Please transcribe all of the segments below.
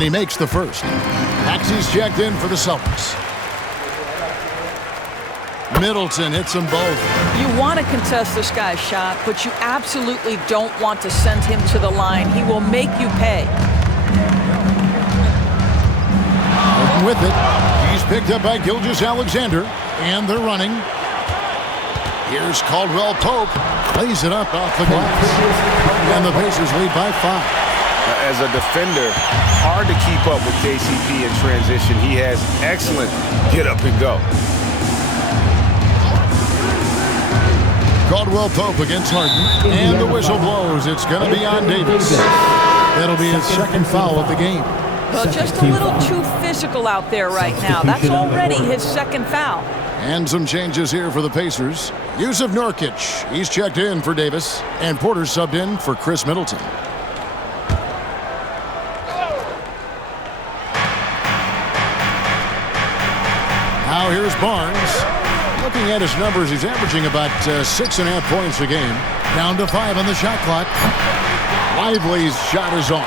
And he makes the first. Maxey's checked in for the Celtics. Middleton hits them both. You want to contest this guy's shot, but you absolutely don't want to send him to the line. He will make you pay. With it, he's picked up by Gilgeous-Alexander, and they're running. Here's Caldwell Pope, plays it up off the glass, and the Pacers lead by 5. As a defender, hard to keep up with KCP in transition. He has excellent get up and go. Caldwell Pope against Harden, and the whistle blows. It's going to be on Davis. That'll be his second foul of the game. Well, just a little too physical out there right now. That's already his second foul. And some changes here for the Pacers. Yusuf Nurkic, he's checked in for Davis, and Porter subbed in for Chris Middleton. Now here's Barnes. Looking at his numbers, he's averaging about 6.5 points a game. Down to 5 on the shot clock. Lively's shot is off.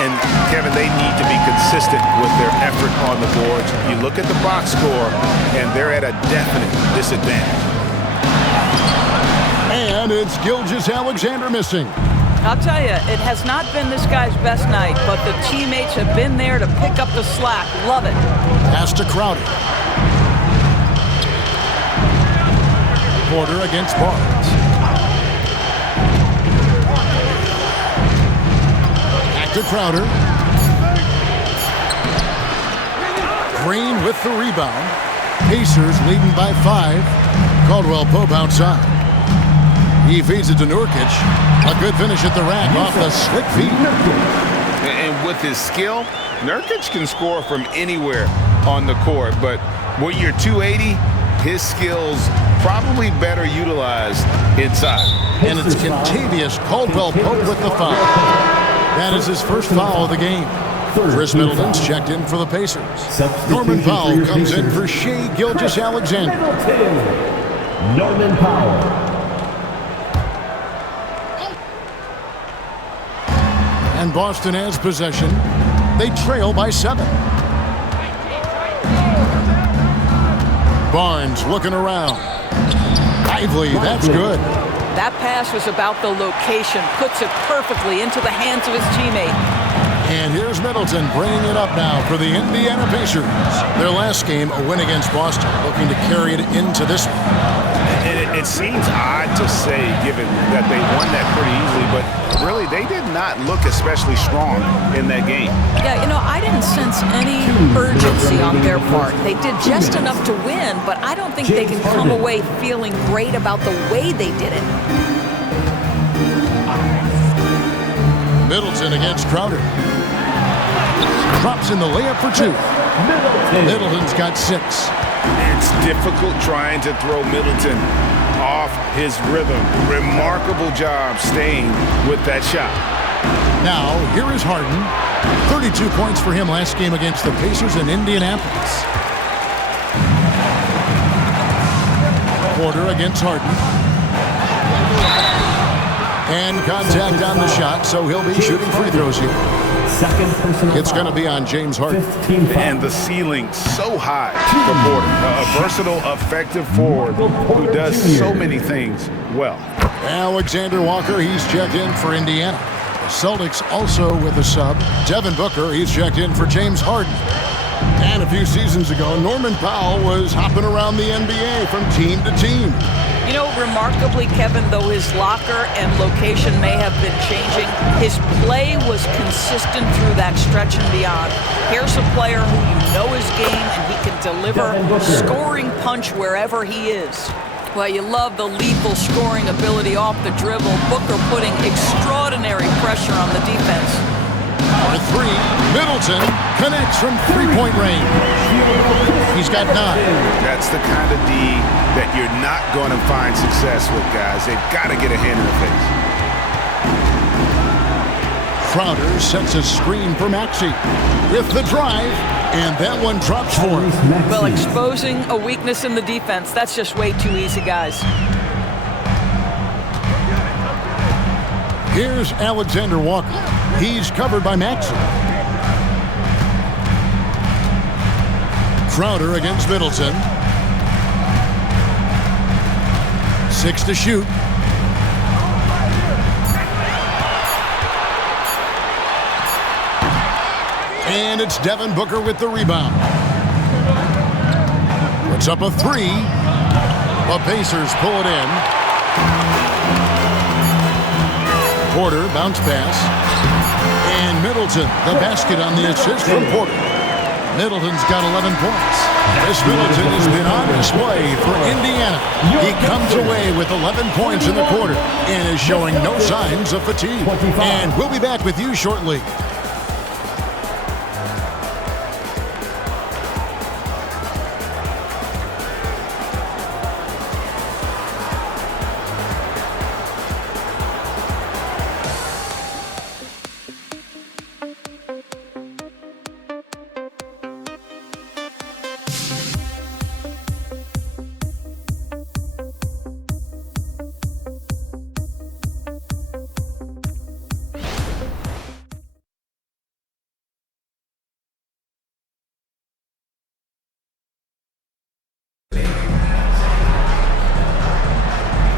And, Kevin, they need to be consistent with their effort on the boards. You look at the box score, and they're at a definite disadvantage. And it's Gilgeous-Alexander missing. I'll tell you, it has not been this guy's best night, but the teammates have been there to pick up the slack. Love it. Pass to Crowder. Porter against Barnes. Back to Crowder. Green with the rebound. Pacers leading by 5. Caldwell Pope outside. He feeds it to Nurkic. A good finish at the rack off the slick feet. And with his skill, Nurkic can score from anywhere on the court. But when you're 280, his skills probably better utilized inside. And it's Kentavious Caldwell Pope with the foul. That is his first foul of the game. Chris Middleton's checked in for the Pacers. Norman Powell comes in for Shai Gilgeous-Alexander. Norman Powell. And Boston has possession. They trail by 7. Barnes looking around. Lively, that's good. That pass was about the location. Puts it perfectly into the hands of his teammate. And here's Middleton bringing it up now for the Indiana Pacers. Their last game, a win against Boston, looking to carry it into this one. And it seems odd to say, given that they won that pretty easily, but really they did not look especially strong in that game. Yeah, you know, I didn't sense any urgency on their part. They did just enough to win, but I don't think they can come away feeling great about the way they did it. Middleton against Crowder. Drops in the layup for 2. Middleton's got 6. It's difficult trying to throw Middleton off his rhythm. Remarkable job staying with that shot. Now, here is Harden. 32 points for him last game against the Pacers in Indianapolis. Porter against Harden. And contact on the shot, so he'll be shooting free throws here. It's going to be on James Harden. And the ceiling so high for Porter. A versatile, effective forward who does so many things well. Alexander Walker, he's checked in for Indiana. The Celtics also with a sub. Devin Booker, he's checked in for James Harden. And a few seasons ago, Norman Powell was hopping around the NBA from team to team. You know, remarkably, Kevin, though his locker and location may have been changing, his play was consistent through that stretch and beyond. Here's a player who you know his game and he can deliver scoring punch wherever he is. Well, you love the lethal scoring ability off the dribble. Booker putting extraordinary pressure on the defense. For 3, Middleton connects from three-point range. He's got 9. That's the kind of D that you're not going to find success with, guys. They've got to get a hand in the face. Crowder sets a screen for Maxey with the drive, and that one drops for him. Well, exposing a weakness in the defense, that's just way too easy, guys. Here's Alexander Walker. He's covered by Maxey. Crowder against Middleton. 6 to shoot. And it's Devin Booker with the rebound. Puts up a 3. The Pacers pull it in. Porter, bounce pass. And Middleton, the basket on the assist from Porter. Middleton's got 11 points. Chris Middleton has been on display for Indiana. He comes away with 11 points in the quarter and is showing no signs of fatigue. And we'll be back with you shortly.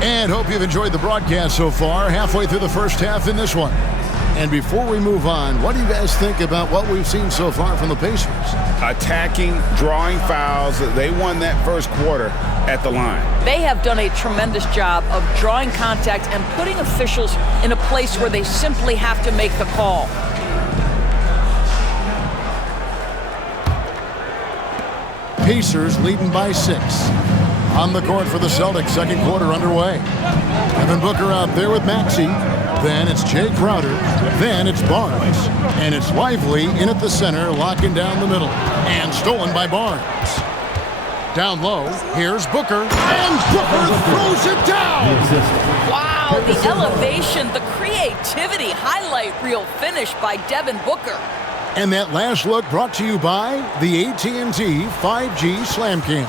And hope you've enjoyed the broadcast so far, halfway through the first half in this one. And before we move on, what do you guys think about what we've seen so far from the Pacers? Attacking, drawing fouls. They won that first quarter at the line. They have done a tremendous job of drawing contact and putting officials in a place where they simply have to make the call. Pacers leading by 6. On the court for the Celtics, second quarter underway. Devin Booker out there with Maxey. Then it's Jay Crowder. Then it's Barnes. And it's Lively in at the center, locking down the middle. And stolen by Barnes. Down low, here's Booker. And Booker throws it down! Wow, the elevation, the creativity, highlight reel finish by Devin Booker. And that last look brought to you by the AT&T 5G Slam Cam.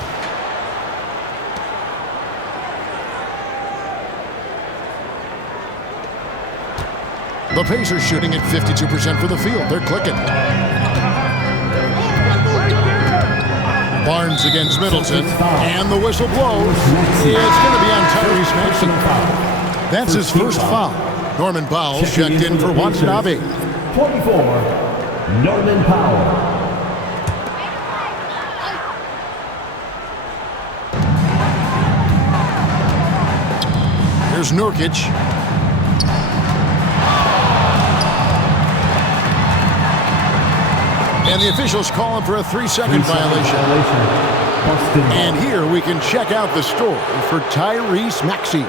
The Pacers shooting at 52% for the field. They're clicking. Barnes against Middleton. And the whistle blows. It's going to be on Tyrese Maxey. That's his first foul. Norman Powell checked in for Watanabe. 24, Norman Powell. Here's Nurkic. And the officials calling for a 3-second violation. And here we can check out the score for Tyrese Maxey.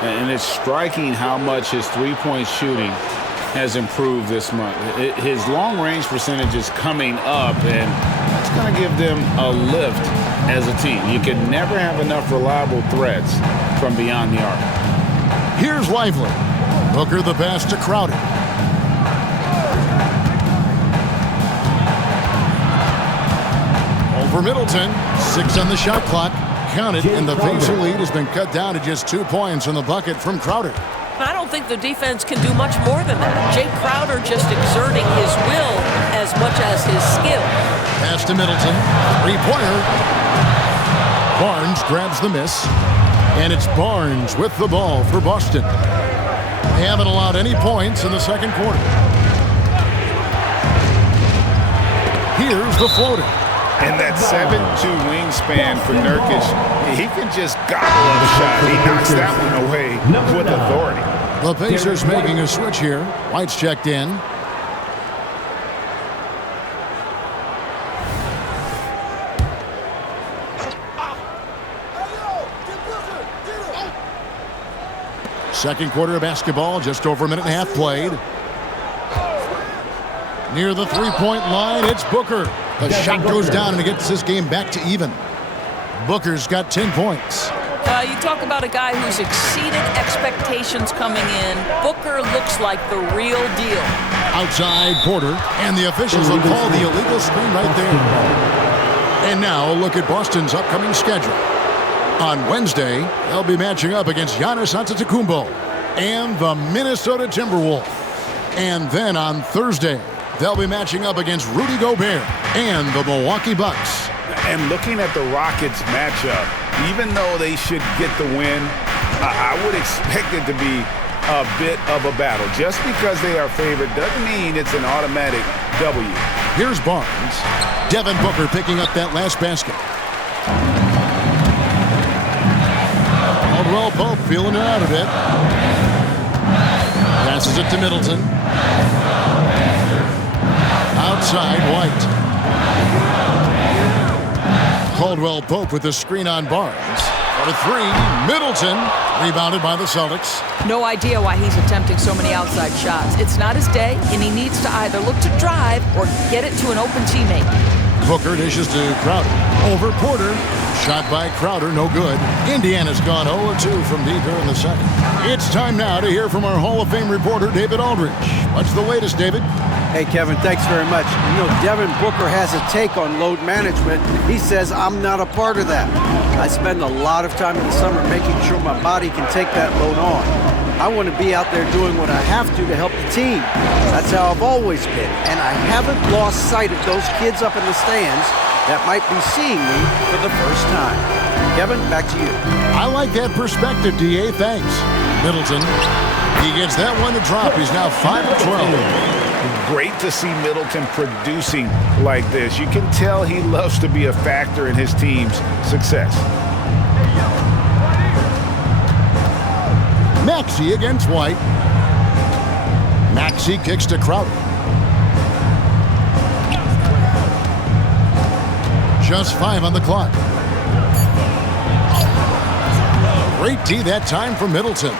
And it's striking how much his three-point shooting has improved this month. His long-range percentage is coming up, and that's going to give them a lift as a team. You can never have enough reliable threats from beyond the arc. Here's Lively. Booker the pass to Crowder. For Middleton, 6 on the shot clock. Counted, and the Pacer lead has been cut down to just 2 points in the bucket from Crowder. I don't think the defense can do much more than that. Jay Crowder just exerting his will as much as his skill. Pass to Middleton. 3-pointer. Barnes grabs the miss. And it's Barnes with the ball for Boston. They haven't allowed any points in the second quarter. Here's the floater. And that 7'2" wingspan for Nurkic, he can just gobble up a shot. He knocks that one away with authority. The Pacers making a switch here. White's checked in. Second quarter of basketball, just over a minute and a half played. Near the three-point line, it's Booker. The shot goes down and it gets this game back to even. Booker's got 10 points. You talk about a guy who's exceeded expectations coming in. Booker looks like the real deal. Outside Porter, and the officials will call the illegal screen right there. And now look at Boston's upcoming schedule. On Wednesday, they'll be matching up against Giannis Antetokounmpo and the Minnesota Timberwolves. And then on Thursday, they'll be matching up against Rudy Gobert and the Milwaukee Bucks. And looking at the Rockets matchup, even though they should get the win, I would expect it to be a bit of a battle. Just because they are favored doesn't mean it's an automatic W. Here's Barnes. Devin Booker picking up that last basket. Caldwell Pope feeling it out a bit. Passes it to Middleton. Outside, White. Caldwell Pope with the screen on Barnes. For a three, Middleton, rebounded by the Celtics. No idea why he's attempting so many outside shots. It's not his day, and he needs to either look to drive or get it to an open teammate. Booker dishes to Crowder. Over Porter. Shot by Crowder, no good. Indiana's gone 0-2 from deep here in the second. It's time now to hear from our Hall of Fame reporter, David Aldridge. What's the latest, David? Hey, Kevin, thanks very much. You know, Devin Booker has a take on load management. He says, I'm not a part of that. I spend a lot of time in the summer making sure my body can take that load on. I want to be out there doing what I have to help the team. That's how I've always been. And I haven't lost sight of those kids up in the stands that might be seeing me for the first time. Kevin, back to you. I like that perspective, D.A. Thanks. Middleton. He gets that one to drop. He's now 5 of 12. Great to see Middleton producing like this. You can tell he loves to be a factor in his team's success. Maxey against White. Maxey kicks to Crowder. Just 5 on the clock. Great D that time for Middleton.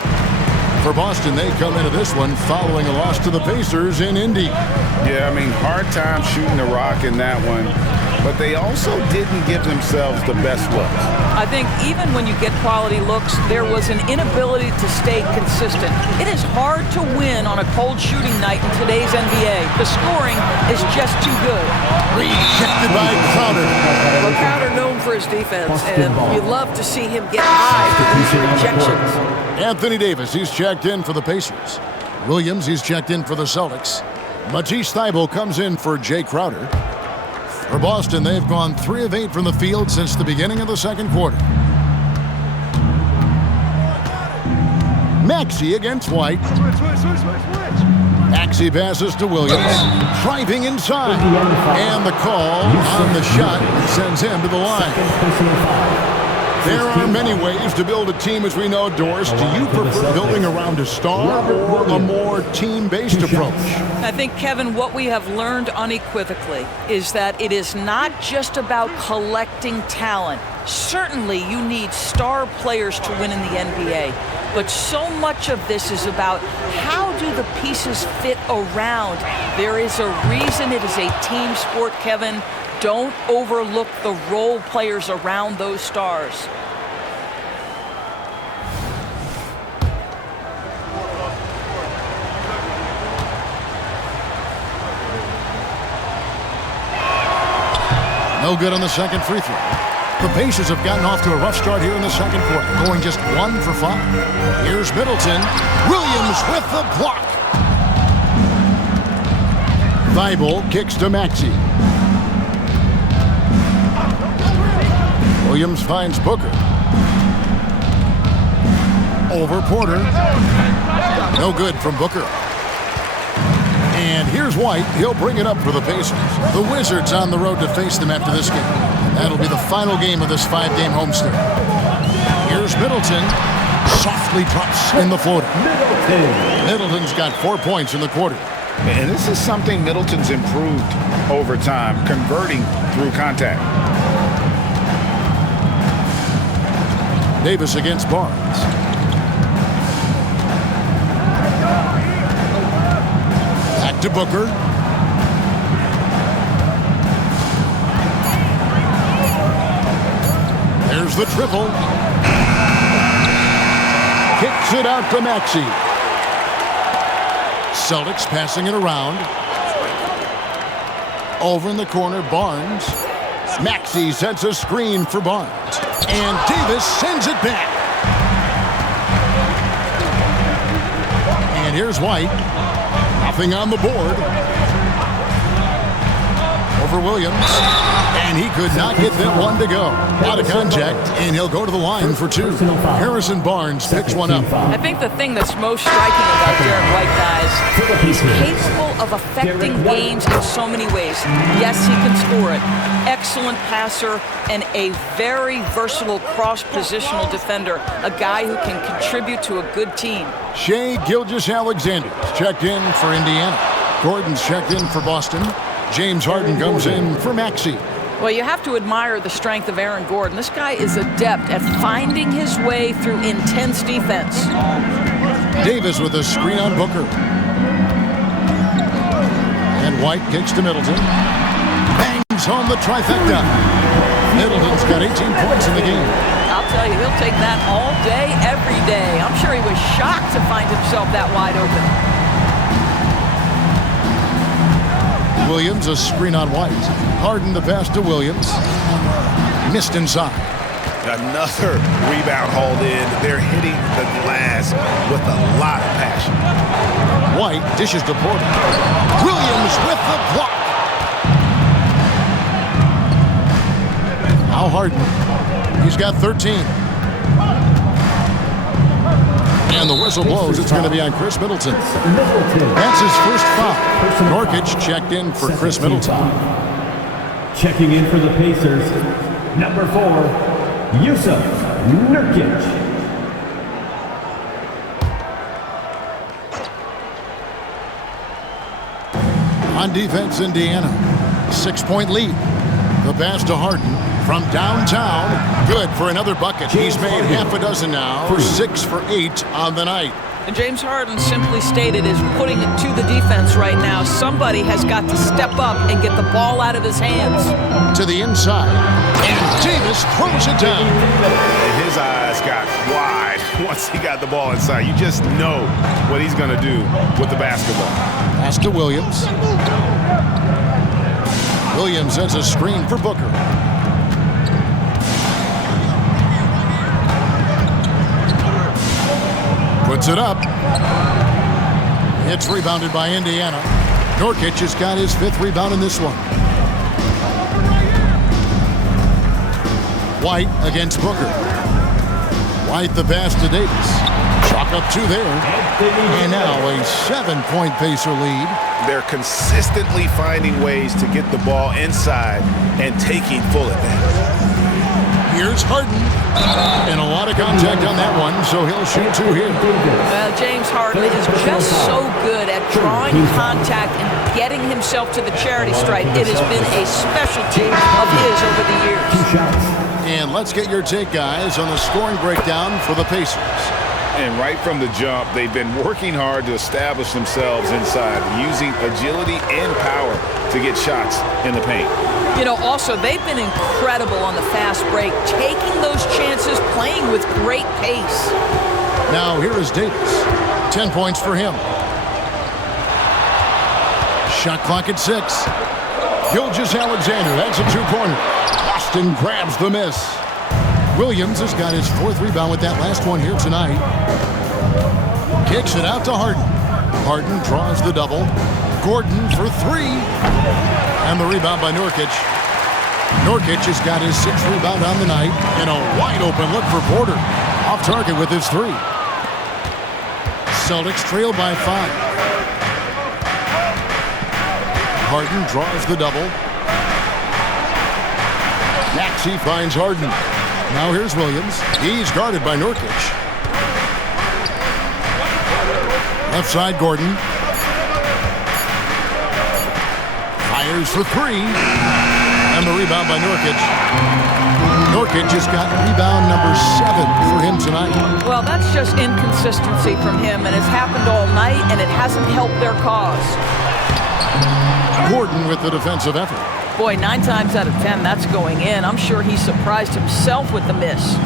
For Boston, they come into this one following a loss to the Pacers in Indy. Yeah, I mean, hard time shooting the rock in that one, but they also didn't give themselves the best looks. I think even when you get quality looks, there was an inability to stay consistent. It is hard to win on a cold shooting night in today's NBA. The scoring is just too good. Rejected by Crowder. Well, Crowder known for his defense, and you love to see him get high for these rejections. Anthony Davis, he's checked in for the Pacers. Williams, he's checked in for the Celtics. Matisse Thybulle comes in for Jay Crowder. For Boston, they've gone 3 of 8 from the field since the beginning of the second quarter. Maxey against White. Maxey passes to Williams. Driving inside. And the call on the shot sends him to the line. There are many ways to build a team, as we know, Doris. Do you prefer building around a star or a more team-based approach? I think, Kevin, what we have learned unequivocally is that it is not just about collecting talent. Certainly, you need star players to win in the NBA. But so much of this is about how do the pieces fit around. There is a reason it is a team sport, Kevin. Don't overlook the role players around those stars. No good on the second free throw. The Pacers have gotten off to a rough start here in the second quarter, going just 1 for 5. Here's Middleton. Williams with the block. Thybulle kicks to Maxey. Williams finds Booker. Over Porter. No good from Booker. And here's White. He'll bring it up for the Pacers. The Wizards on the road to face them after this game. That'll be the final game of this 5-game homestand. Here's Middleton. Softly drops in the floater. Middleton's got 4 points in the quarter. And this is something Middleton's improved over time, converting through contact. Davis against Barnes. Back to Booker. There's the triple. Kicks it out to Maxey. Celtics passing it around. Over in the corner, Barnes. Maxey sets a screen for Barnes. And Davis sends it back. And here's White. Nothing on the board. for Williams. And he could not get that one to go. Out of contact, and he'll go to the line for two. Harrison Barnes picks one up. I think the thing that's most striking about Derek White, guys, he's capable of affecting games in so many ways. Yes, he can score it. Excellent passer and a very versatile cross-positional defender. A guy who can contribute to a good team. Shai Gilgeous-Alexander's checked in for Indiana. Gordon's checked in for Boston. James Harden comes in for Maxey. Well, you have to admire the strength of Aaron Gordon. This guy is adept at finding his way through intense defense. Davis with a screen on Booker. And White kicks to Middleton. Bangs home the trifecta. Middleton's got 18 points in the game. I'll tell you, he'll take that all day, every day. I'm sure he was shocked to find himself that wide open. Williams, a screen on White. Harden the pass to Williams. Missed inside. Another rebound hauled in. They're hitting the glass with a lot of passion. White dishes to Porter. Williams with the block. Now Harden. He's got 13. And the whistle blows. It's going to be on Chris Middleton. That's his first foul. Nurkic checked in for Chris Middleton. Checking in for the Pacers, number 4, Yusuf Nurkic. On defense, Indiana. 6-point lead. The pass to Harden from downtown. Good for another bucket. He's made half a dozen now. 6 for 8 on the night. And James Harden simply stated is putting it to the defense right now. Somebody has got to step up and get the ball out of his hands. To the inside. And Davis throws it down. And his eyes got wide once he got the ball inside. You just know what he's going to do with the basketball. Pass to Williams. Williams has a screen for Booker. Puts it up. It's rebounded by Indiana. Nurkic has got his 5th rebound in this one. White against Booker. White the pass to Davis. Chalk up 2 there. And now a 7-point Pacer lead. They're consistently finding ways to get the ball inside and taking full advantage. Here's Harden. And a lot of contact on that one, so he'll shoot 2 here. Well, James Harden is just so good at drawing contact and getting himself to the charity stripe. It has been a specialty of his over the years. And let's get your take, guys, on the scoring breakdown for the Pacers. And right from the jump, they've been working hard to establish themselves inside, using agility and power to get shots in the paint. You know, also, they've been incredible on the fast break, taking those chances, playing with great pace. Now, here is Davis. 10 points for him. Shot clock at 6. Gilgeous-Alexander, that's a 2-pointer. Boston grabs the miss. Williams has got his 4th rebound with that last one here tonight. Kicks it out to Harden. Harden draws the double. Gordon for 3. And the rebound by Nurkic. Nurkic has got his 6th rebound on the night. And a wide open look for Porter. Off target with his 3. Celtics trail by 5. Harden draws the double. Maxey finds Harden. Now here's Williams. He's guarded by Nurkic. Left side, Gordon. Fires for 3. And the rebound by Nurkic. Nurkic has got rebound number 7 for him tonight. Well, that's just inconsistency from him, and it's happened all night, and it hasn't helped their cause. Gordon with the defensive effort. Boy, 9 times out of 10, that's going in. I'm sure he surprised himself with the miss.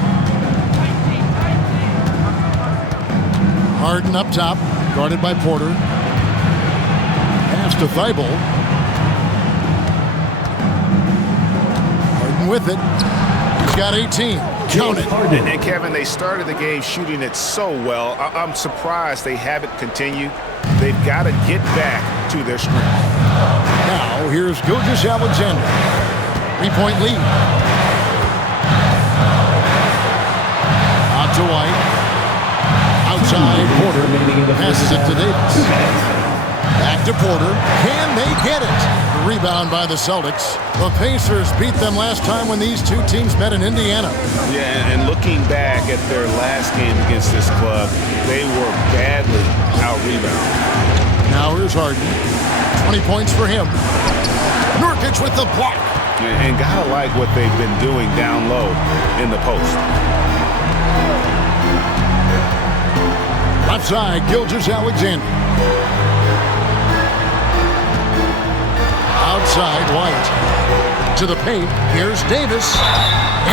Harden up top, guarded by Porter. Pass to Thibault. Harden with it. He's got 18. Count it. And Kevin, they started the game shooting it so well. I'm surprised they haven't continued. They've got to get back to their strength. Now, here's Gilgeous-Alexander. 3-point lead. Out to White. Outside, Porter passes it to Davis. Back to Porter. Can they get it? The rebound by the Celtics. The Pacers beat them last time when these two teams met in Indiana. Yeah, and looking back at their last game against this club, they were badly out-rebounded. Now here's Harden. 20 points for him. Nurkic with the block. And gotta like what they've been doing down low in the post. Left side, Gilgeous-Alexander. Outside, White. To the paint, here's Davis.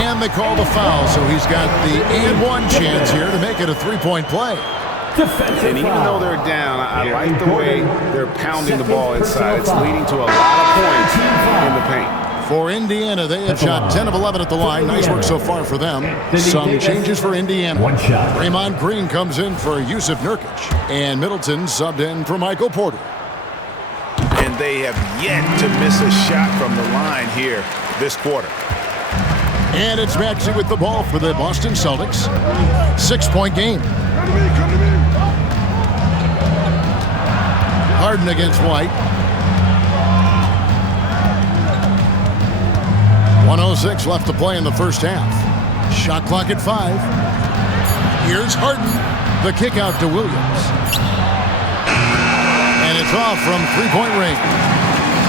And they call the foul, so he's got the and one chance here to make it a three-point play. And even though they're down, I like the way they're pounding the ball inside. It's leading to a lot of points in the paint. For Indiana, they have shot 10 of 11 at the line. Nice work so far for them. Some changes for Indiana. One shot. Draymond Green comes in for Jusuf Nurkic. And Middleton subbed in for Michael Porter. And they have yet to miss a shot from the line here this quarter. And it's Maxey with the ball for the Boston Celtics. 6-point game. Harden against White. 1:06 left to play in the first half. Shot clock at 5. Here's Harden. The kick out to Williams. And it's off from three-point range.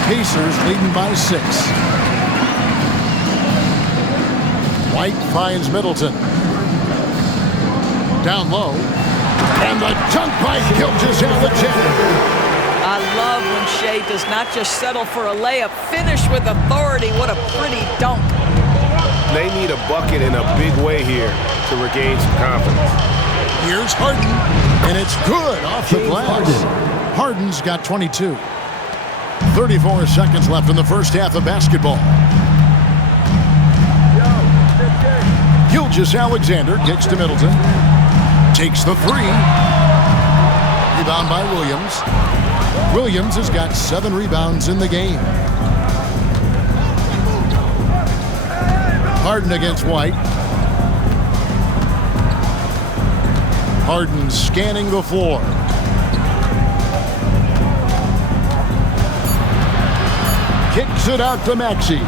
Pacers leading by 6. White finds Middleton. Down low. And the dunk by Gilgeous-Alexander. I love when Shea does not just settle for a layup, finish with authority. What a pretty dunk. They need a bucket in a big way here to regain some confidence. Here's Harden, and it's good off the glass. Harden's got 22. 34 seconds left in the first half of basketball. Gilgeous-Alexander kicks to Middleton. Takes the three. Rebound by Williams. Williams has got 7 rebounds in the game. Harden against White. Harden scanning the floor. Kicks it out to Maxey.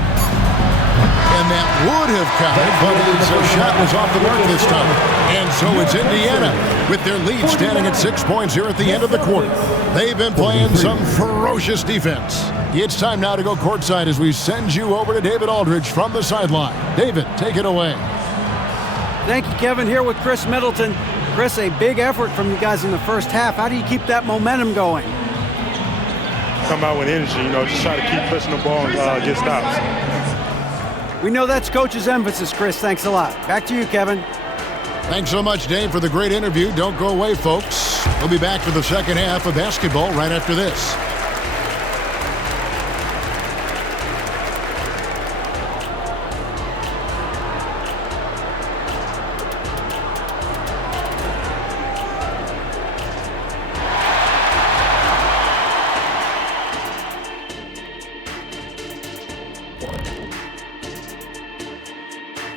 And that would have counted, but his shot was off the mark this time. And so it's Indiana with their lead standing at 6 points here at the end of the quarter. They've been playing some ferocious defense. It's time now to go courtside as we send you over to David Aldridge from the sideline. David, take it away. Thank you, Kevin. Here with Chris Middleton. Chris, a big effort from you guys in the first half. How do you keep that momentum going? Come out with energy, just try to keep pushing the ball and get stops. We know that's Coach's emphasis, Chris. Thanks a lot. Back to you, Kevin. Thanks so much, Dave, for the great interview. Don't go away, folks. We'll be back for the second half of basketball right after this.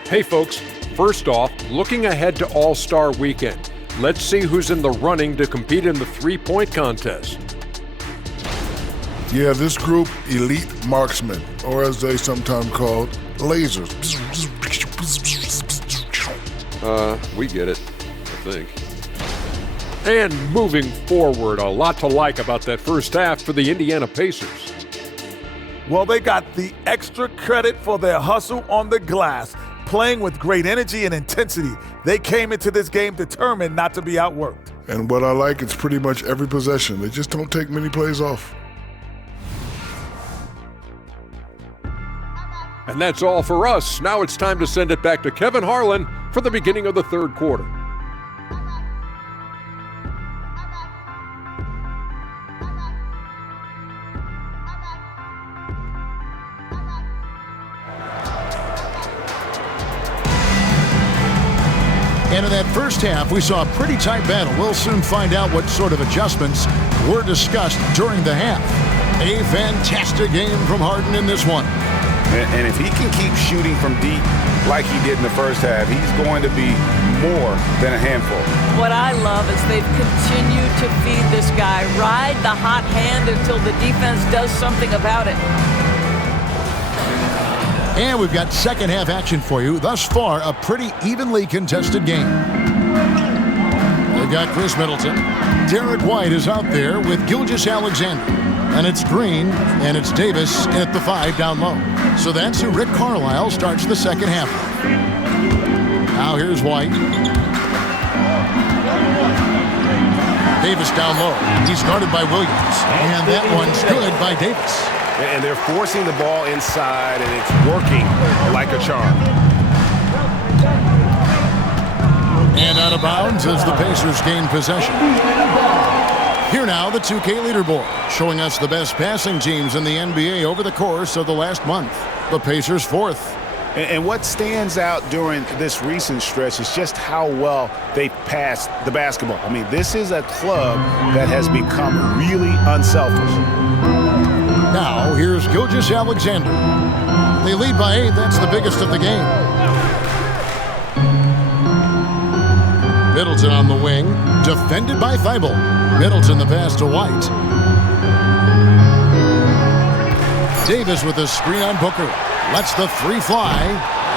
Hey folks, first off, looking ahead to All-Star Weekend, let's see who's in the running to compete in the three-point contest. Yeah, this group, elite marksmen, or as they sometimes called, lasers. We get it, I think. And moving forward, a lot to like about that first half for the Indiana Pacers. Well, they got the extra credit for their hustle on the glass. Playing with great energy and intensity, they came into this game determined not to be outworked. And what I like, it's pretty much every possession. They just don't take many plays off. And that's all for us. Now it's time to send it back to Kevin Harlan for the beginning of the third quarter. And in that first half, we saw a pretty tight battle. We'll soon find out what sort of adjustments were discussed during the half. A fantastic game from Harden in this one. And if he can keep shooting from deep like he did in the first half, he's going to be more than a handful. What I love is they've continued to feed this guy. Ride the hot hand until the defense does something about it. And we've got second half action for you. Thus far, a pretty evenly contested game. They've got Chris Middleton. Derek White is out there with Gilgeous-Alexander. And it's Green, and it's Davis at the 5 down low. So that's who Rick Carlisle starts the second half. Now here's White. Davis down low. He's guarded by Williams. And that one's good by Davis. And they're forcing the ball inside, and it's working like a charm. And out of bounds as the Pacers gain possession. Here now, the 2K leaderboard, showing us the best passing teams in the NBA over the course of the last month. The Pacers 4th. And what stands out during this recent stretch is just how well they passed the basketball. I mean, this is a club that has become really unselfish. Now, here's Gilgeous-Alexander. They lead by 8. That's the biggest of the game. Middleton on the wing, defended by Thibault. Middleton the pass to White. Davis with a screen on Booker. Lets the 3 fly.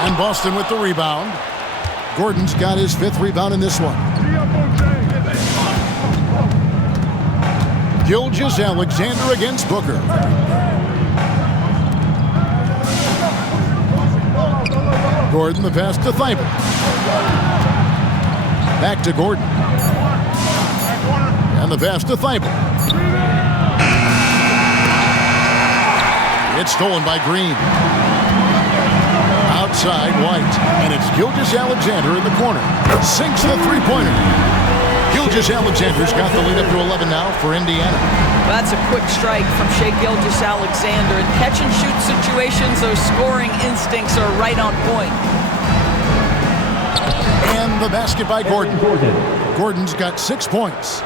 And Boston with the rebound. Gordon's got his 5th rebound in this one. Gilgeous-Alexander against Booker. Gordon the pass to Thibault. Back to Gordon. And the pass to Thibault. It's stolen by Green. Outside White. And it's Gilgeous-Alexander in the corner. Sinks the three-pointer. Gilgeous-Alexander's got the lead up to 11 now for Indiana. That's a quick strike from Shai Gilgeous-Alexander. In catch-and-shoot situations, those scoring instincts are right on point. And the basket by Gordon. Gordon's got 6 points.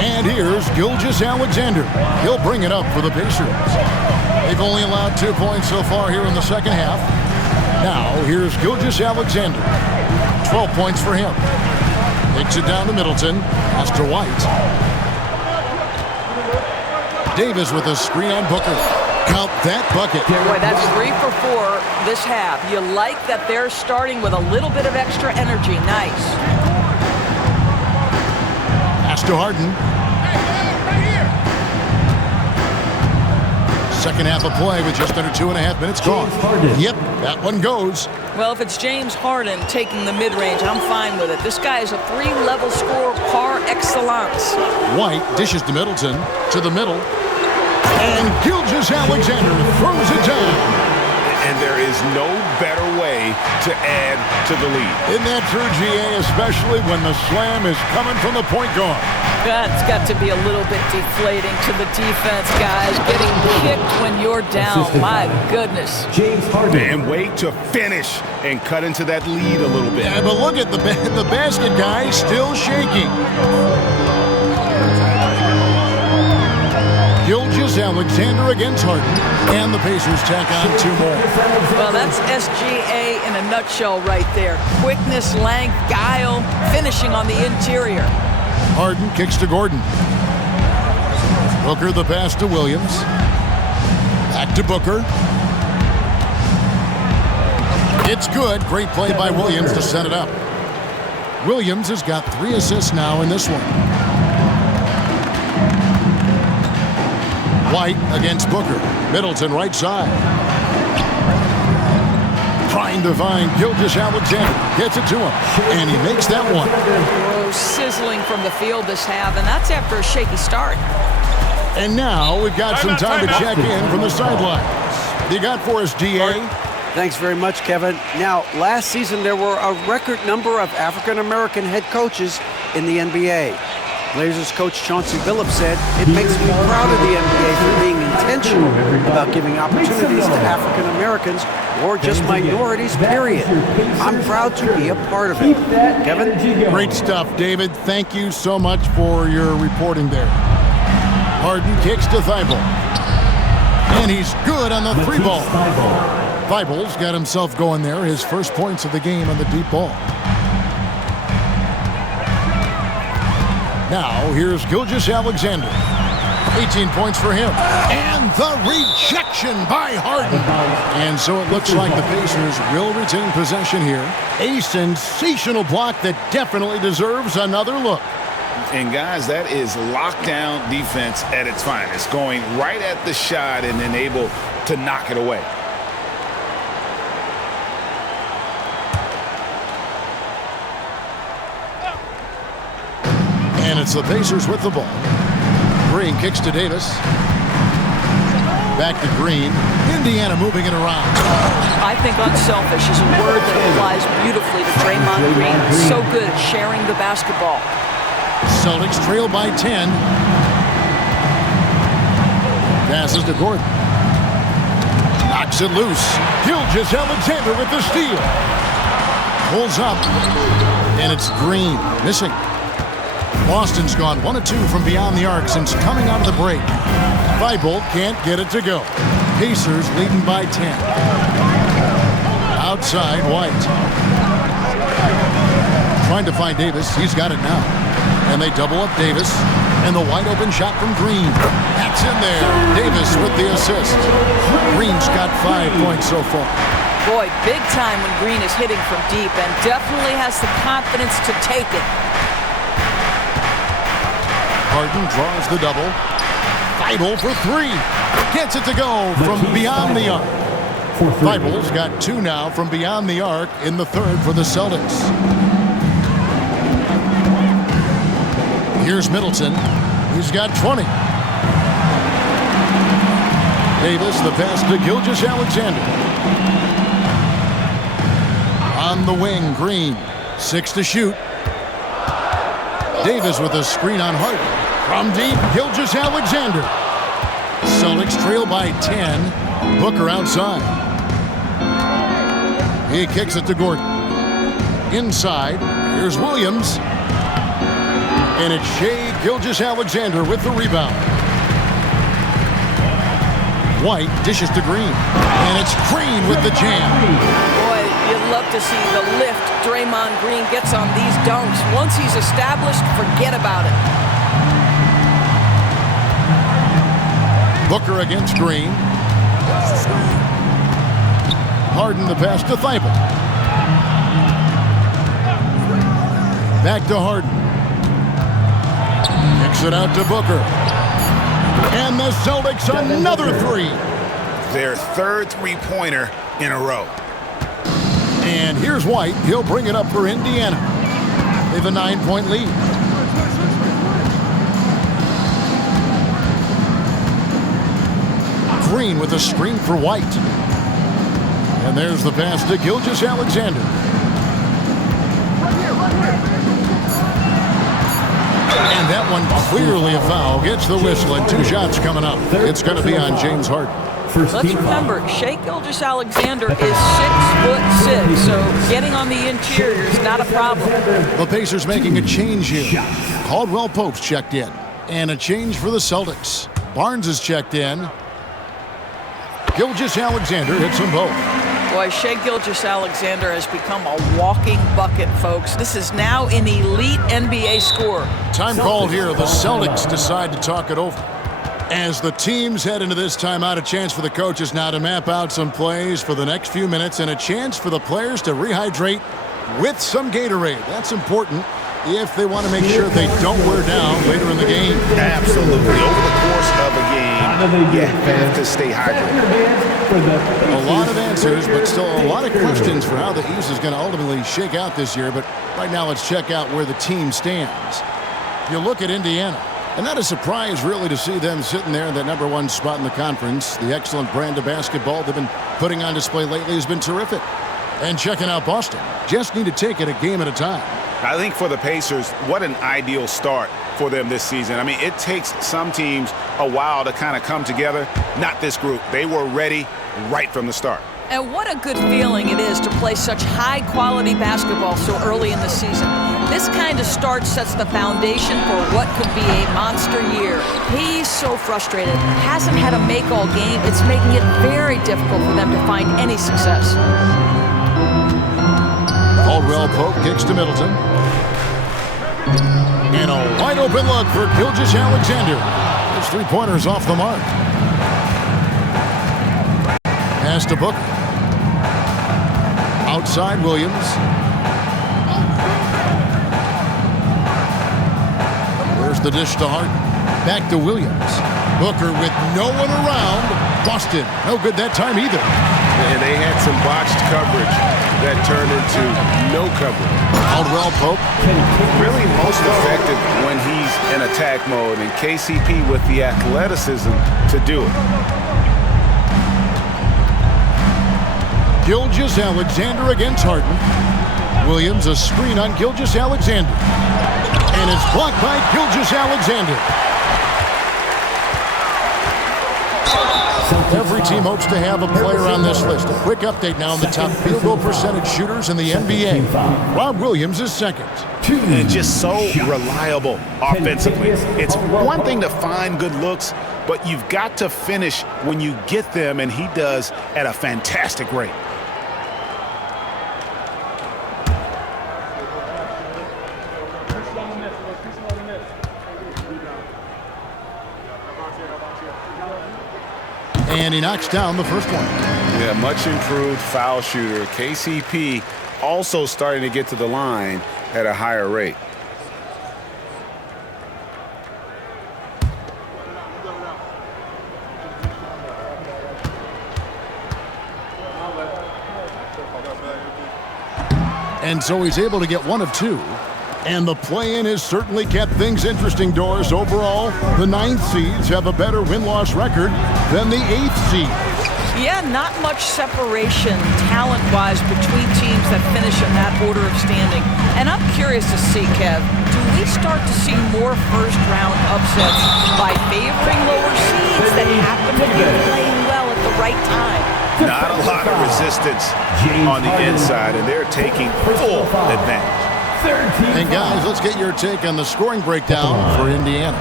And here's Gilgeous-Alexander. He'll bring it up for the Pacers. They've only allowed 2 points so far here in the second half. Now, here's Gilgeous-Alexander. 12 points for him. Takes it down to Middleton. Pass to White. Davis with a screen on Booker. Count that bucket. Boy, that's 3 for 4 this half. You like that they're starting with a little bit of extra energy. Nice. Pass to Harden. Second half of play with just under 2.5 minutes gone. Yep, that one goes. Well, if it's James Harden taking the mid-range, I'm fine with it. This guy is a 3-level scorer par excellence. White dishes to Middleton, to the middle. And Gilgeous-Alexander throws it down. And there is no better way to add to the lead. Isn't that true, GA, especially when the slam is coming from the point guard? That's got to be a little bit deflating to the defense, guys. Getting kicked when you're down. My goodness. James Harden. And wait to finish and cut into that lead a little bit. Yeah, but look at the basket guy still shaking. Gilgeous-Alexander against Harden. And the Pacers tack on 2 more. Well, that's SGA in a nutshell right there. Quickness, length, guile, finishing on the interior. Harden kicks to Gordon. Booker the pass to Williams. Back to Booker. It's good. Great play by Williams to set it up. Williams has got 3 assists now in this one. White against Booker. Middleton right side. Trying to find Gilgeous-Alexander. Gets it to him. And he makes that one. Oh, sizzling from the field this half, and that's after a shaky start. And now we've got some time to check in from the sidelines. You got for us, DA? Thanks very much, Kevin. Now, last season there were a record number of African-American head coaches in the NBA. Blazers coach Chauncey Billups said, "It makes me proud of the NBA for being intentional about giving opportunities to African Americans or just minorities, period. I'm proud to be a part of it." Kevin? Great stuff, David. Thank you so much for your reporting there. Harden kicks to Thibault. And he's good on the three ball. Thibault's got himself going there. His first points of the game on the deep ball. Now, here's Gilgeous-Alexander. 18 points for him. And the rejection by Harden. And so it looks like the Pacers will retain possession here. A sensational block that definitely deserves another look. And guys, that is lockdown defense at its finest. Going right at the shot and then able to knock it away. And it's the Pacers with the ball. Green kicks to Davis. Back to Green. Indiana moving it around. I think unselfish is a word that applies beautifully to Draymond Green. So good at sharing the basketball. Celtics trail by 10. Passes to Gordon. Knocks it loose. Gilgeous-Alexander with the steal. Pulls up. And it's Green missing. Boston's gone 1 of 2 from beyond the arc since coming out of the break. Thibault can't get it to go. Pacers leading by 10. Outside, White. Trying to find Davis. He's got it now. And they double up Davis. And the wide open shot from Green. That's in there. Davis with the assist. Green's got 5 points so far. Boy, big time when Green is hitting from deep and definitely has the confidence to take it. Harden draws the double. Thibault for 3. Gets it to go from beyond the arc. Thibault's got 2 now from beyond the arc in the third for the Celtics. Here's Middleton. He's got 20. Davis, the pass to Gilgeous-Alexander. On the wing, Green. 6 to shoot. Davis with a screen on Harden. From deep, Gilgeous-Alexander. Celtics trail by 10. Booker outside. He kicks it to Gordon. Inside, here's Williams. And it's Shai Gilgeous-Alexander with the rebound. White dishes to Green. And it's Green with the jam. Boy, you'd love to see the lift Draymond Green gets on these dunks. Once he's established, forget about it. Booker against Green. Harden the pass to Thibault. Back to Harden. Kicks it out to Booker. And the Celtics another 3. Their third three-pointer in a row. And here's White. He'll bring it up for Indiana. They have a 9-point lead. Green with a screen for White. And there's the pass to Gilgeous-Alexander. And that one clearly a foul. Gets the whistle and 2 shots coming up. It's going to be on James Harden. Let's remember, Shai Gilgeous-Alexander is 6'6", so getting on the interior is not a problem. The Pacers making a change here. Caldwell Pope's checked in. And a change for the Celtics. Barnes is checked in. Gilgeous-Alexander hits them both. Boy, Shai Gilgeous-Alexander has become a walking bucket, folks. This is now an elite NBA scorer. Time called here. The Celtics decide to talk it over. As the teams head into this timeout, a chance for the coaches now to map out some plays for the next few minutes and a chance for the players to rehydrate with some Gatorade. That's important if they want to make sure they don't wear down later in the game. Absolutely. Over the course of a game, you have to stay hydrated. A lot of answers, but still a lot of questions for how the East is going to ultimately shake out this year. But right now, let's check out where the team stands. You look at Indiana, and not a surprise, really, to see them sitting there in that #1 spot in the conference. The excellent brand of basketball they've been putting on display lately has been terrific. And checking out Boston, just need to take it a game at a time. I think for the Pacers, what an ideal start for them this season. I mean, it takes some teams a while to kind of come together. Not this group. They were ready right from the start. And what a good feeling it is to play such high-quality basketball so early in the season. This kind of start sets the foundation for what could be a monster year. He's so frustrated, hasn't had a make-all game. It's making it very difficult for them to find any success. Caldwell Pope kicks to Middleton. And a wide-open look for Gilgeous-Alexander. His three-pointer's off the mark. Pass to Booker. Outside Williams. Where's the dish to Harden? Back to Williams. Booker with no one around. Busted. No good that time either. And they had some botched coverage that turned into no coverage. Caldwell Pope. Really most effective when he's in attack mode, and KCP with the athleticism to do it. Gilgeous-Alexander against Harden. Williams a screen on Gilgeous-Alexander. And it's blocked by Gilgeous-Alexander. Every team hopes to have a player on this list. A quick update now on the top field goal percentage shooters in the NBA. Rob Williams is second. And just so reliable offensively. It's one thing to find good looks, but you've got to finish when you get them, and he does at a fantastic rate. And he knocks down the first one. Yeah, much improved foul shooter. KCP also starting to get to the line at a higher rate. And so he's able to get one of two. And the play-in has certainly kept things interesting, Doris. Overall, the 9th seeds have a better win-loss record than the 8th seed. Yeah, not much separation talent-wise between teams that finish in that order of standing. And I'm curious to see, Kev, do we start to see more first-round upsets by favoring lower seeds that happen to be playing well at the right time? Not a lot of resistance on the inside, and they're taking full advantage. And guys, let's get your take on the scoring breakdown for Indiana.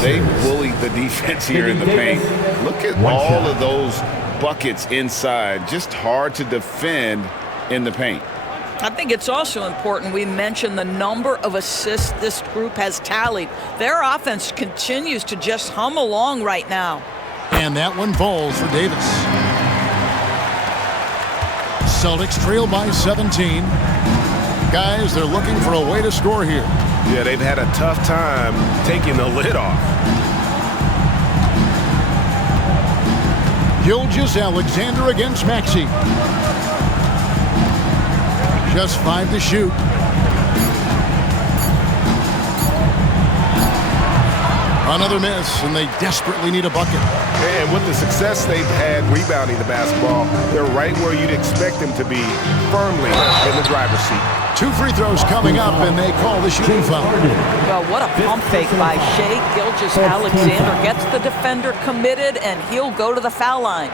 They bullied the defense here in the paint. Look at all of those buckets inside. Just hard to defend in the paint. I think it's also important we mention the number of assists this group has tallied. Their offense continues to just hum along right now. And that one falls for Davis. Celtics trail by 17. Guys, they're looking for a way to score here. Yeah, they've had a tough time taking the lid off. Gilgeous-Alexander against Maxey. Just 5 to shoot. Another miss, and they desperately need a bucket. And with the success they've had rebounding the basketball, they're right where you'd expect them to be, firmly in the driver's seat. 2 free throws coming up, and they call the shooting foul. Well, what a pump fake by Shai Gilgeous-Alexander. Gets the defender committed, and he'll go to the foul line.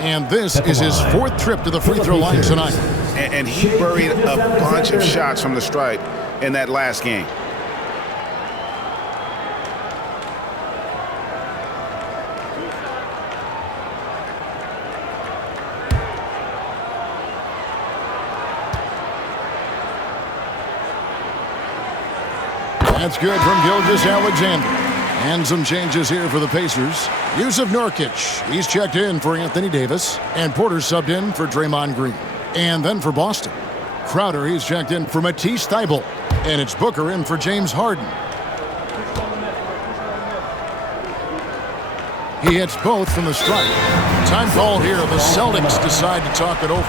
And this is his 4th trip to the free throw line tonight. And he buried a bunch of shots from the stripe in that last game. That's good from Gilgeous-Alexander. And some changes here for the Pacers. Yusuf Nurkic, he's checked in for Anthony Davis. And Porter subbed in for Draymond Green. And then for Boston, Crowder, he's checked in for Matisse Thybulle. And it's Booker in for James Harden. He hits both from the stripe. Time call here. The Celtics decide to talk it over.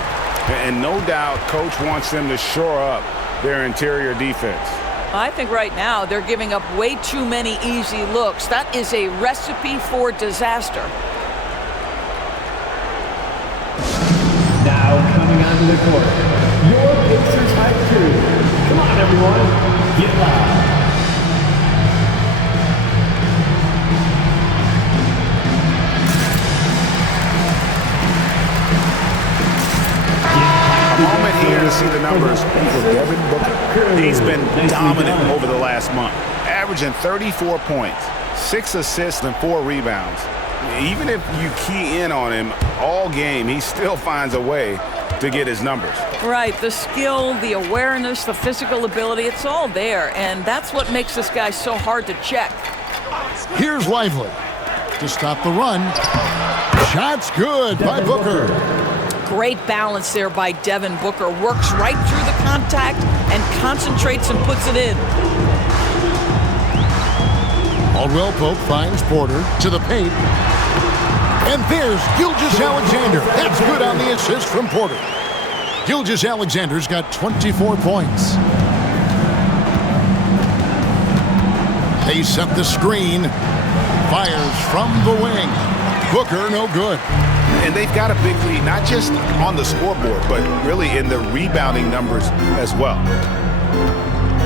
And no doubt, Coach wants them to shore up their interior defense. I think right now they're giving up way too many easy looks. That is a recipe for disaster. Now coming onto the court, your Pacers high crew. Come on, everyone, get loud. here to see the numbers for Devin Booker. He's been dominant over the last month, averaging 34 points, 6 assists, and 4 rebounds. Even if you key in on him all game, he still finds a way to get his numbers. Right, the skill, the awareness, the physical ability, it's all there, and that's what makes this guy so hard to check. Here's Lively to stop the run. Shot's good by Booker. Great balance there by Devin Booker. Works right through the contact and concentrates and puts it in. Caldwell Pope finds Porter to the paint. And there's Gilgeous-Alexander. That's good on the assist from Porter. Gilgeous-Alexander's got 24 points. They set the screen. Fires from the wing. Booker, no good. And they've got a big lead, not just on the scoreboard, but really in the rebounding numbers as well.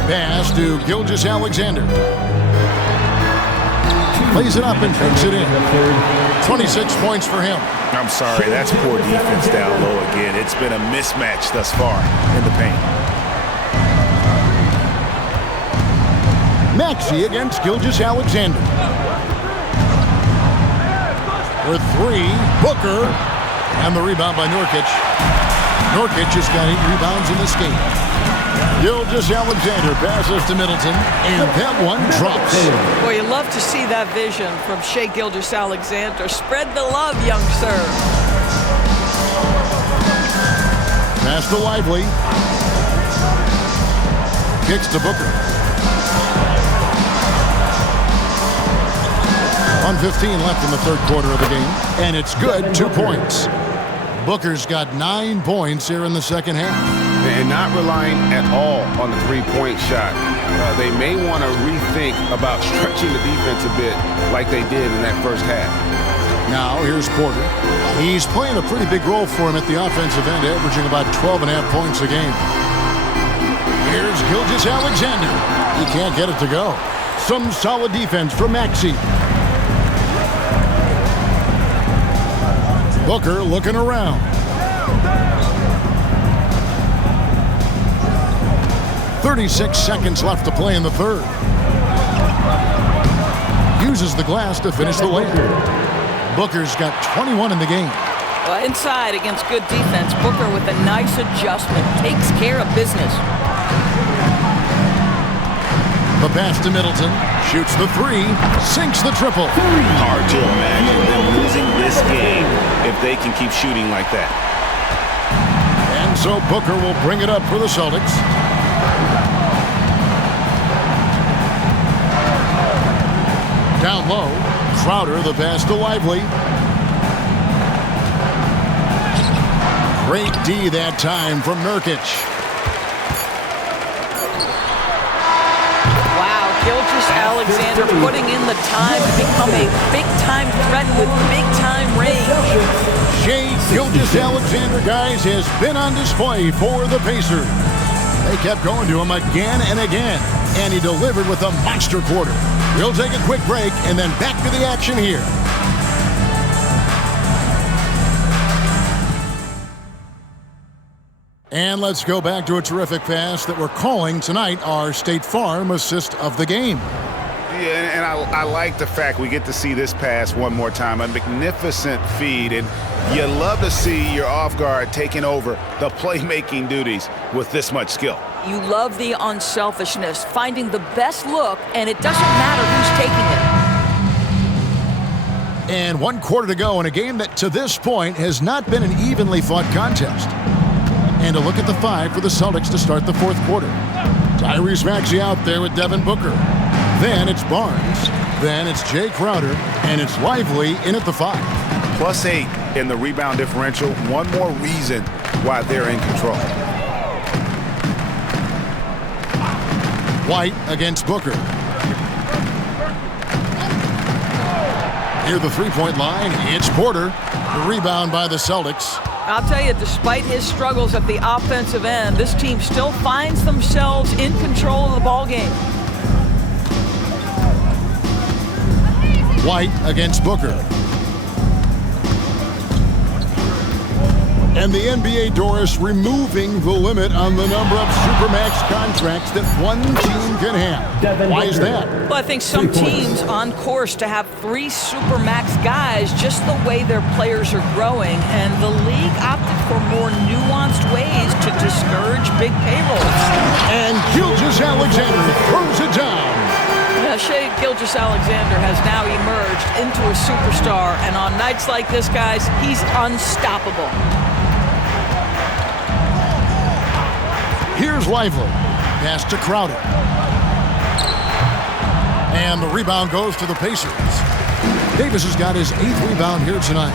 Pass to Gilgeous-Alexander. Plays it up and takes it in. 26 points for him. I'm sorry, that's poor defense down low again. It's been a mismatch thus far in the paint. Maxey against Gilgeous-Alexander. For 3, Booker. And the rebound by Nurkic. Nurkic has got 8 rebounds in this game. Gilgeous-Alexander passes to Middleton, and that one drops. Boy, you love to see that vision from Shai Gilgeous-Alexander. Spread the love, young sir. Pass to Lively. Kicks to Booker. 1:15 left in the third quarter of the game, and it's good, 2 points. Booker's got 9 points here in the second half. And not relying at all on the three-point shot. They may want to rethink about stretching the defense a bit like they did in that first half. Now, here's Porter. He's playing a pretty big role for him at the offensive end, averaging about 12.5 points a game. Here's Gilgeous-Alexander. He can't get it to go. Some solid defense from Maxey. Booker looking around. 36 seconds left to play in the third. Uses the glass to finish the layup. Booker's got 21 in the game. Well, inside against good defense, Booker with a nice adjustment. Takes care of business. The pass to Middleton. Shoots the 3. Sinks the triple. Hard to imagine them losing this game if they can keep shooting like that. And so Booker will bring it up for the Celtics. Down low, Crowder, the pass to Lively. Great D that time from Nurkic. Wow, Gilgeous-Alexander putting in the time to become a big-time threat with big-time range. Shai Gilgeous-Alexander, guys, has been on display for the Pacers. They kept going to him again and again, and he delivered with a monster quarter. We'll take a quick break and then back to the action here. And let's go back to a terrific pass that we're calling tonight our State Farm assist of the game. Yeah, and I like the fact we get to see this pass one more time. A magnificent feed, and you love to see your off guard taking over the playmaking duties with this much skill. You love the unselfishness, finding the best look, and it doesn't matter who's taking it. And 1 quarter to go in a game that to this point has not been an evenly fought contest. And a look at the 5 for the Celtics to start the fourth quarter. Tyrese Maxey out there with Devin Booker. Then it's Barnes. Then it's Jay Crowder. And it's Lively in at the 5. +8 in the rebound differential. One more reason why they're in control. White against Booker. Near the three-point line, it's Porter. The rebound by the Celtics. I'll tell you, despite his struggles at the offensive end, this team still finds themselves in control of the ballgame. White against Booker. And the NBA, Doris, removing the limit on the number of Supermax contracts that one team can have. Why is that? Well, I think some teams on course to have 3 Supermax guys, just the way their players are growing, and the league opted for more nuanced ways to discourage big payrolls. And Gilgeous-Alexander throws it down. Shea Gilgeous-Alexander has now emerged into a superstar, and on nights like this, guys, he's unstoppable. Here's Lively. Pass to Crowder. And the rebound goes to the Pacers. Davis has got his 8th rebound here tonight.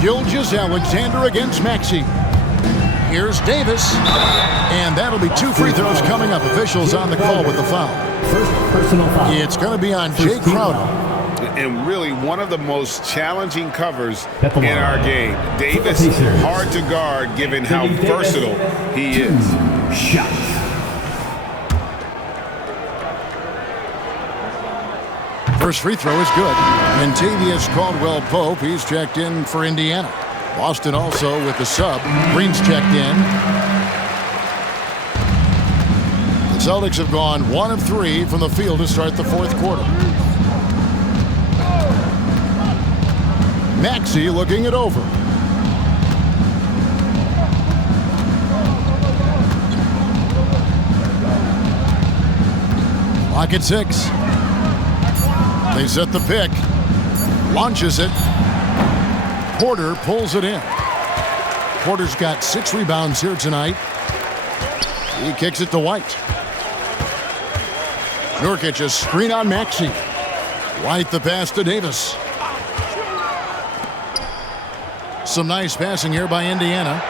Gilgeous-Alexander against Maxey. Here's Davis. And that'll be 2 free throws coming up. Officials on the call with the foul. First personal foul. It's going to be on Jay Crowder. And really one of the most challenging covers in our game. Davis, hard to guard given how versatile he is. Shots. First free throw is good. And Tavius Caldwell-Pope, he's checked in for Indiana. Boston also with the sub. Green's checked in. The Celtics have gone 1 of 3 from the field to start the 4th quarter. Maxey looking it over. Clock at 6. They set the pick. Launches it. Porter pulls it in. Porter's got 6 rebounds here tonight. He kicks it to White. Nurkic a screen on Maxey. White the pass to Davis. Some nice passing here by Indiana.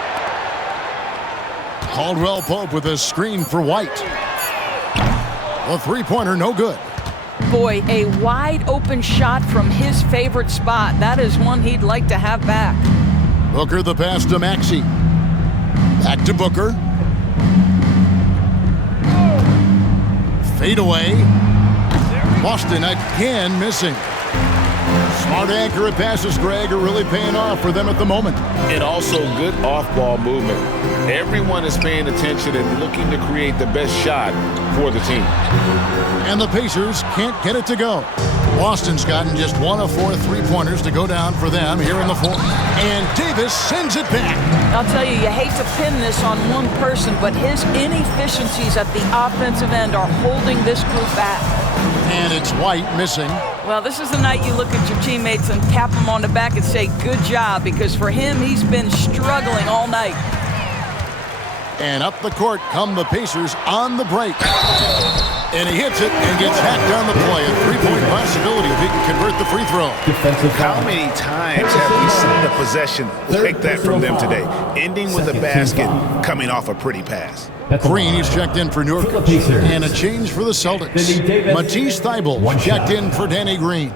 Caldwell-Pope with a screen for White. A 3-pointer, no good. Boy, a wide open shot from his favorite spot. That is one he'd like to have back. Booker the pass to Maxey. Back to Booker. Fade away. Boston again missing. Smart, accurate passes, Greg, are really paying off for them at the moment. And also good off-ball movement. Everyone is paying attention and looking to create the best shot for the team. And the Pacers can't get it to go. Boston's gotten just 1 of 4 3-pointers to go down for them here in the 4th. And Davis sends it back. I'll tell you, you hate to pin this on one person, but his inefficiencies at the offensive end are holding this group back. And it's White missing. Well, this is the night you look at your teammates and tap them on the back and say, good job, because for him, he's been struggling all night. And up the court come the Pacers on the break. And he hits it and gets hacked on the play. A 3-point possibility if he can convert the free throw. How many times have we seen a possession like that from them today? Ending with a basket, coming off a pretty pass. Green is checked in for Nurkic. And a change for the Celtics. Matisse Thybulle checked in for Danny Green.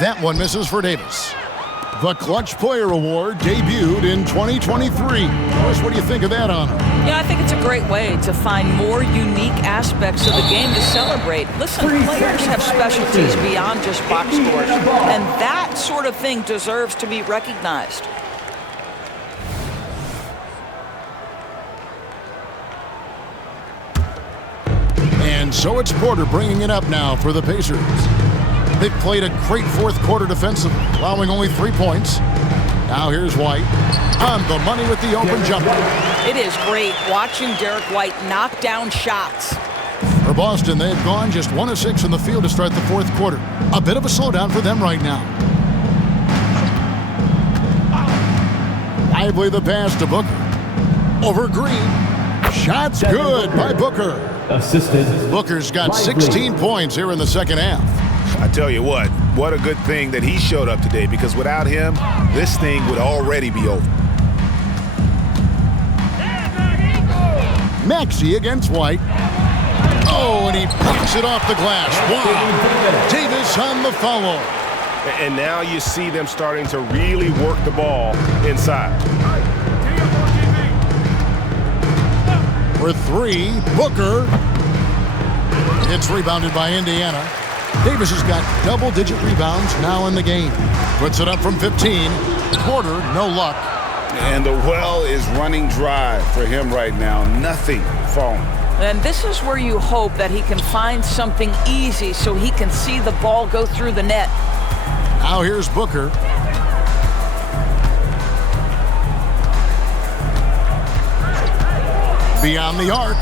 That one misses for Davis. The Clutch Player Award debuted in 2023. Boris, what do you think of that honor? Yeah, I think it's a great way to find more unique aspects of the game to celebrate. Listen, players have specialties beyond just box scores, and that sort of thing deserves to be recognized. And so it's Porter bringing it up now for the Pacers. They've played a great 4th quarter defensively, allowing only 3 points. Now here's White on the money with the open jumper. It is great watching Derek White knock down shots. For Boston, they've gone just 1 of 6 in the field to start the 4th quarter. A bit of a slowdown for them right now. Lively the pass to Booker. Over Green. Shots good by Booker. Assisted. Booker's got 16 points here in the 2nd half. I tell you what a good thing that he showed up today, because without him, this thing would already be over. Maxey against White. Oh, and he knocks it off the glass. Wow. Davis on the follow. And now you see them starting to really work the ball inside. For three. Booker. It's rebounded by Indiana. Davis has got double-digit rebounds now in the game. Puts it up from 15. Porter, no luck. And the well is running dry for him right now. Nothing falling. And this is where you hope that he can find something easy so he can see the ball go through the net. Now here's Booker. Beyond the arc.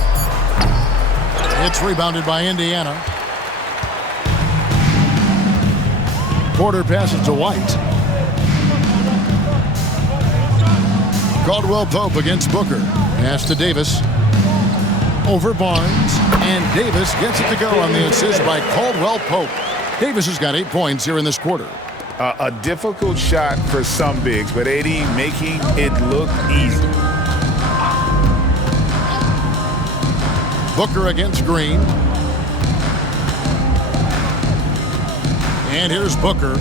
It's rebounded by Indiana. Porter passes to White. Caldwell Pope against Booker. Pass to Davis. Over Barnes. And Davis gets it to go on the assist by Caldwell Pope. Davis has got 8 points here in this quarter. A difficult shot for some bigs, but AD making it look easy. Booker against Green. And here's Booker.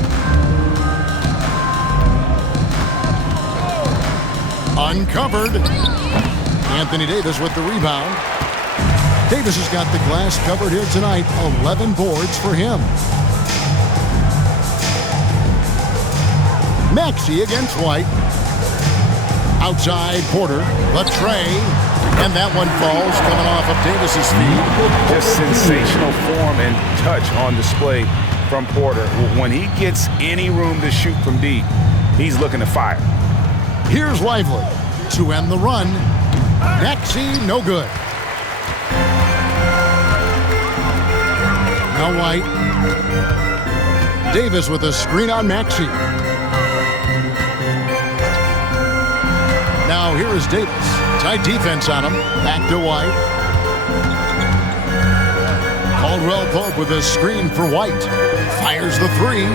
Uncovered. Anthony Davis with the rebound. Davis has got the glass covered here tonight. 11 boards for him. Maxey against White. Outside Porter. Latrey. And that one falls coming off of Davis's feet. Just sensational form and touch on display from Porter. When he gets any room to shoot from deep, he's looking to fire. Here's Lively to end the run. Maxey, no good. Now White. Davis with a screen on Maxey. Now here is Davis. Tight defense on him. Back to White. Caldwell Pope with a screen for White. Fires the three.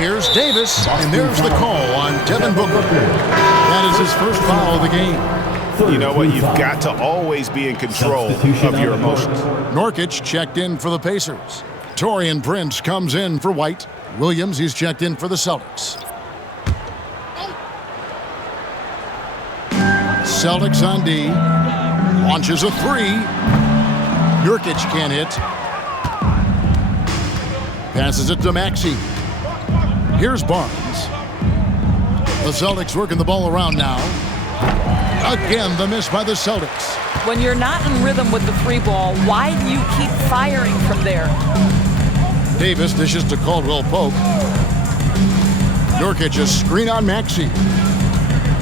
Here's Davis, and there's the call on Devin Booker. That is his first foul of the game. You know what? You've got to always be in control of your emotions. Nurkic checked in for the Pacers. Taurean Prince comes in for White. Williams, he's checked in for the Celtics. Celtics on D. Launches a three. Nurkic can't hit. Passes it to Maxey. Here's Barnes. The Celtics working the ball around now. Again, the miss by the Celtics. When you're not in rhythm with the three ball, why do you keep firing from there? Davis dishes to Caldwell Pope. Nurkic a screen on Maxey.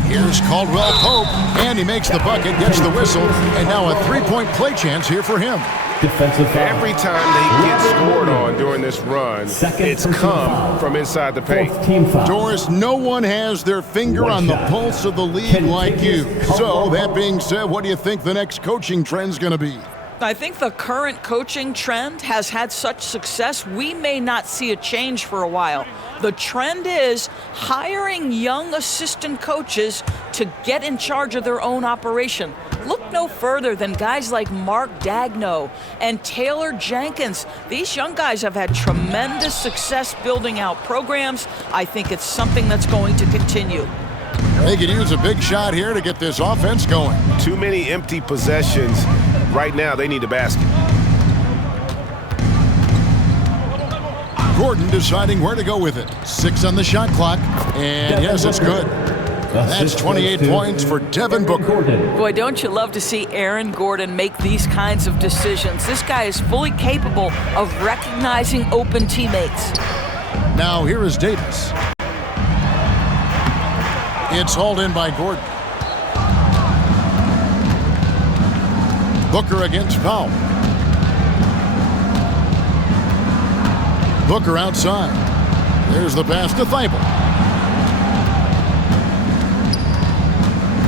Here's Caldwell Pope, and he makes the bucket, gets the whistle, and now a three-point play chance here for him. Every time they get scored on during this run, it's come from inside the paint. Doris, no one has their finger on the pulse of the league like you. So, that being said, what do you think the next coaching trend's going to be? I think the current coaching trend has had such success, we may not see a change for a while. The trend is hiring young assistant coaches to get in charge of their own operation. Look no further than guys like Mark Dagno and Taylor Jenkins. These young guys have had tremendous success building out programs. I think it's something that's going to continue. They could use a big shot here to get this offense going. Too many empty possessions. Right now, they need a basket. Gordon deciding where to go with it. 6 on the shot clock, and yes, it's good. That's 28 points for Devin Booker. Boy, don't you love to see Aaron Gordon make these kinds of decisions. This guy is fully capable of recognizing open teammates. Now here is Davis. It's hauled in by Gordon. Booker against Powell. Booker outside. There's the pass to Thibault.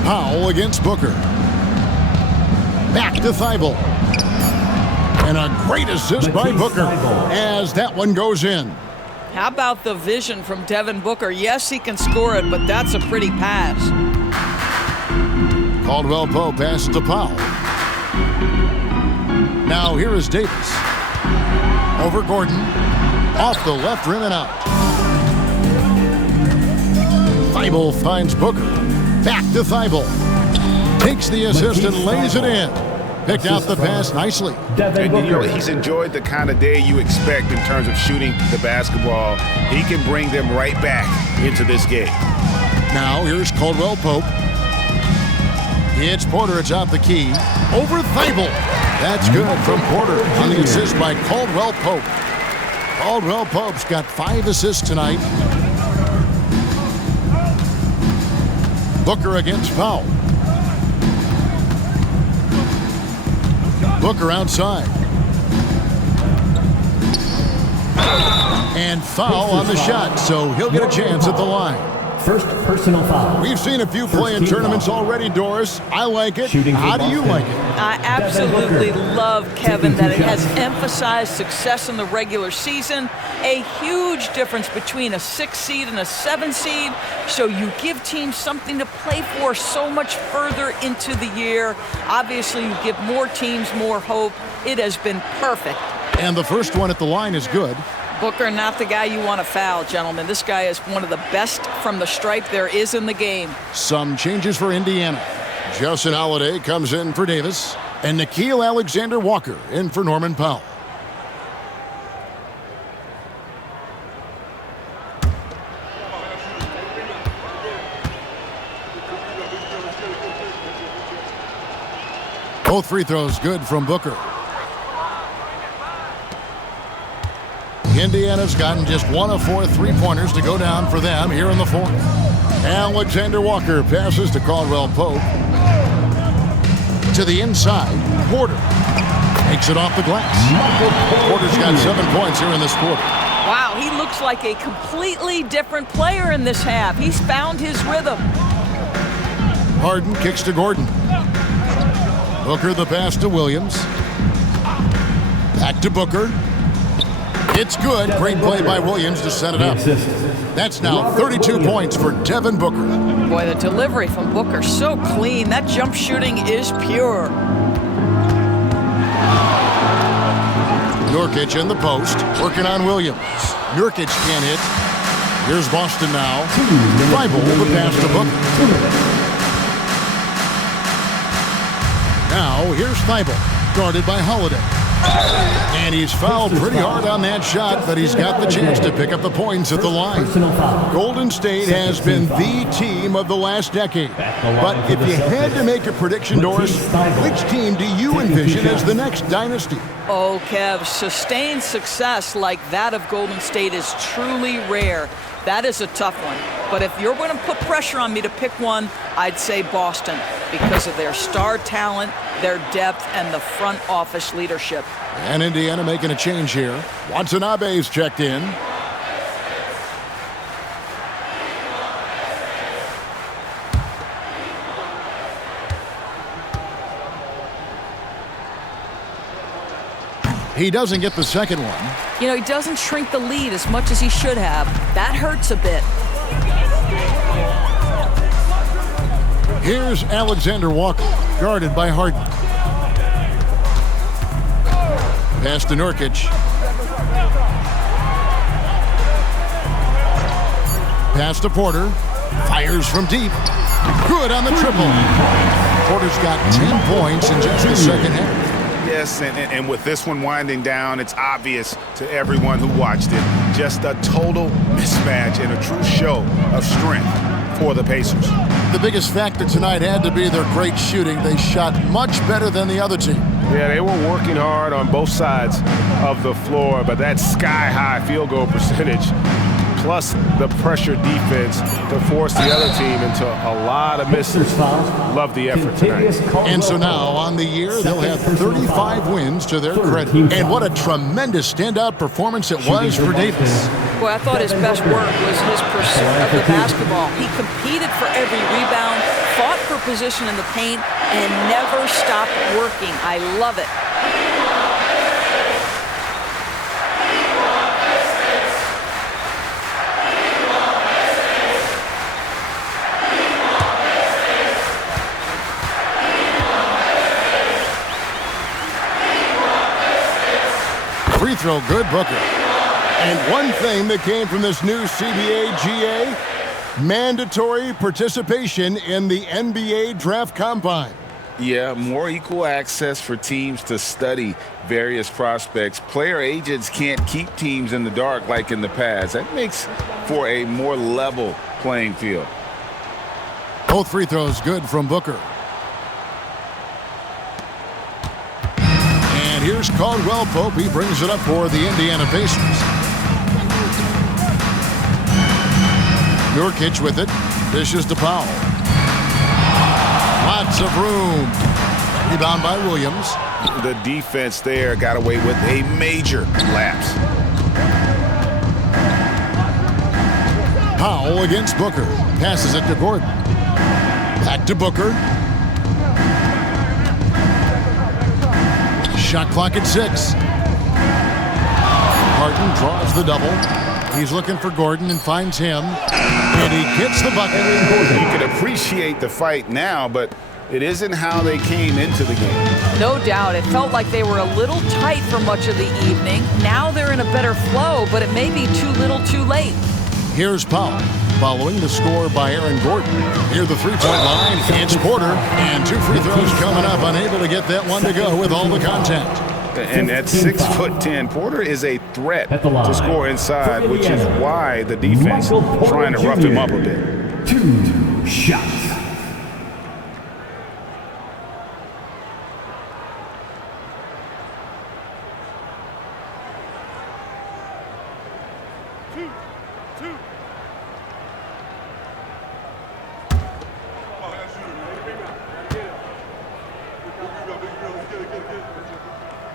Powell against Booker. Back to Thibault. And a great assist by Booker as that one goes in. How about the vision from Devin Booker? Yes, he can score it, but that's a pretty pass. Caldwell Pope passes to Powell. Now here is Davis. Over Gordon. Off the left rim and out. Thibault finds Booker. Back to Thibault. Takes the assist and lays it in. Picked out the pass nicely. And you know, he's enjoyed the kind of day you expect in terms of shooting the basketball. He can bring them right back into this game. Now here's Caldwell Pope. It's Porter. It's out the key. Over Thibault. That's good from Porter on the assist by Caldwell Pope. Caldwell Pope's got 5 assists tonight. Booker against Powell. Booker outside. And foul on the shot, so he'll get a chance at the line. First personal foul. We've seen a few play in tournaments already, Doris. I like it. How do you like it? I absolutely love, Kevin, that it has emphasized success in the regular season. A huge difference between a 6 seed and a 7 seed. So you give teams something to play for so much further into the year. Obviously, you give more teams more hope. It has been perfect. And the first one at the line is good. Booker, not the guy you want to foul, gentlemen. This guy is one of the best from the stripe there is in the game. Some changes for Indiana. Justin Holiday comes in for Davis, and Nickeil Alexander-Walker in for Norman Powell. Both free throws good from Booker. Indiana's gotten just 1 of 4 3-pointers to go down for them here in the fourth. Alexander Walker passes to Caldwell Pope. To the inside, Porter takes it off the glass. Porter's got 7 points here in this quarter. Wow, he looks like a completely different player in this half. He's found his rhythm. Harden kicks to Gordon. Booker the pass to Williams. Back to Booker. It's good. Great play by Williams to set it up. That's now 32 points for Devin Booker. Boy, the delivery from Booker, so clean. That jump shooting is pure. Nurkic in the post, working on Williams. Nurkic can't hit. Here's Boston now. Thibault the pass to Booker. Now here's Thibault, guarded by Holiday. And he's fouled pretty hard on that shot, but he's got the chance to pick up the points at the line. Golden State has been the team of the last decade. But if you had to make a prediction, Doris, which team do you envision as the next dynasty? Oh, Kev, sustained success like that of Golden State is truly rare. That is a tough one. But if you're going to put pressure on me to pick one, I'd say Boston because of their star talent, their depth, and the front office leadership. And Indiana making a change here. Watanabe's checked in. He doesn't get the second one. You know, he doesn't shrink the lead as much as he should have. That hurts a bit. Here's Alexander Walker, guarded by Harden. Pass to Nurkic. Pass to Porter. Fires from deep. Good on the triple. Porter's got 10 points in just the second half. Yes, and with this one winding down, it's obvious to everyone who watched it. Just a total mismatch and a true show of strength for the Pacers. The biggest factor tonight had to be their great shooting. They shot much better than the other team. Yeah, they were working hard on both sides of the floor, but that sky-high field goal percentage plus the pressure defense to force the other team into a lot of misses. Love the effort tonight. And so now on the year, they'll have 35 wins to their credit. And what a tremendous standout performance it was for Davis. Boy, I thought his best work was his pursuit of the basketball. He competed for every rebound, fought for position in the paint, and never stopped working. I love it. Free throw good, Booker. And one thing that came from this new CBA GA, Mandatory participation in the NBA Draft Combine. Yeah, more equal access for teams to study various prospects. Player agents can't keep teams in the dark like in the past. That makes for a more level playing field. Both free throws good from Booker. And here's Caldwell Pope. He brings it up for the Indiana Pacers. Nurkic with it. Dishes to Powell. Lots of room. Rebound by Williams. The defense there got away with a major lapse. Powell against Booker. Passes it to Gordon. Back to Booker. Shot clock at 6. Harden draws the double. He's looking for Gordon and finds him. And he gets the bucket. You can appreciate the fight now, but it isn't how they came into the game. No doubt. It felt like they were a little tight for much of the evening. Now they're in a better flow, but it may be too little too late. Here's Powell, following the score by Aaron Gordon. Near the three-point line, it's Porter, and 2 free throws coming up, unable to get that one to go with all the contact. And at 6'10", Porter is a threat to score inside, which is why the defense trying to rough him up a bit. 2 shots.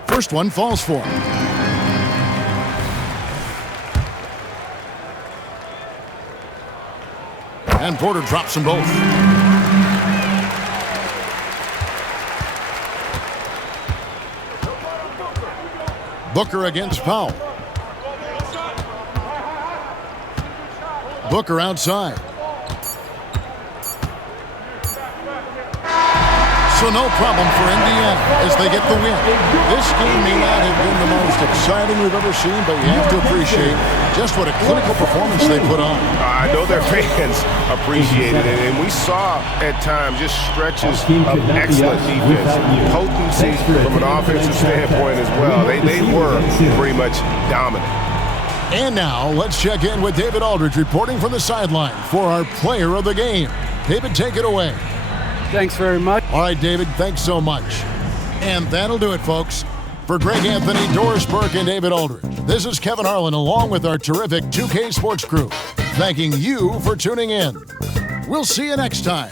First one falls for him. And Porter drops them both. Booker against Powell. Booker outside. So no problem for Indiana as they get the win. This game may not have been the most exciting we've ever seen, but you have to appreciate just what a clinical performance they put on. I know their fans appreciated it, and we saw at times just stretches of excellent defense, potency from an offensive standpoint as well. They were pretty much dominant. And now let's check in with David Aldridge reporting from the sideline for our player of the game. David, take it away. Thanks very much. All right, David, thanks so much. And that'll do it, folks. For Greg Anthony, Doris Burke, and David Aldridge, this is Kevin Harlan along with our terrific 2K Sports crew, thanking you for tuning in. We'll see you next time.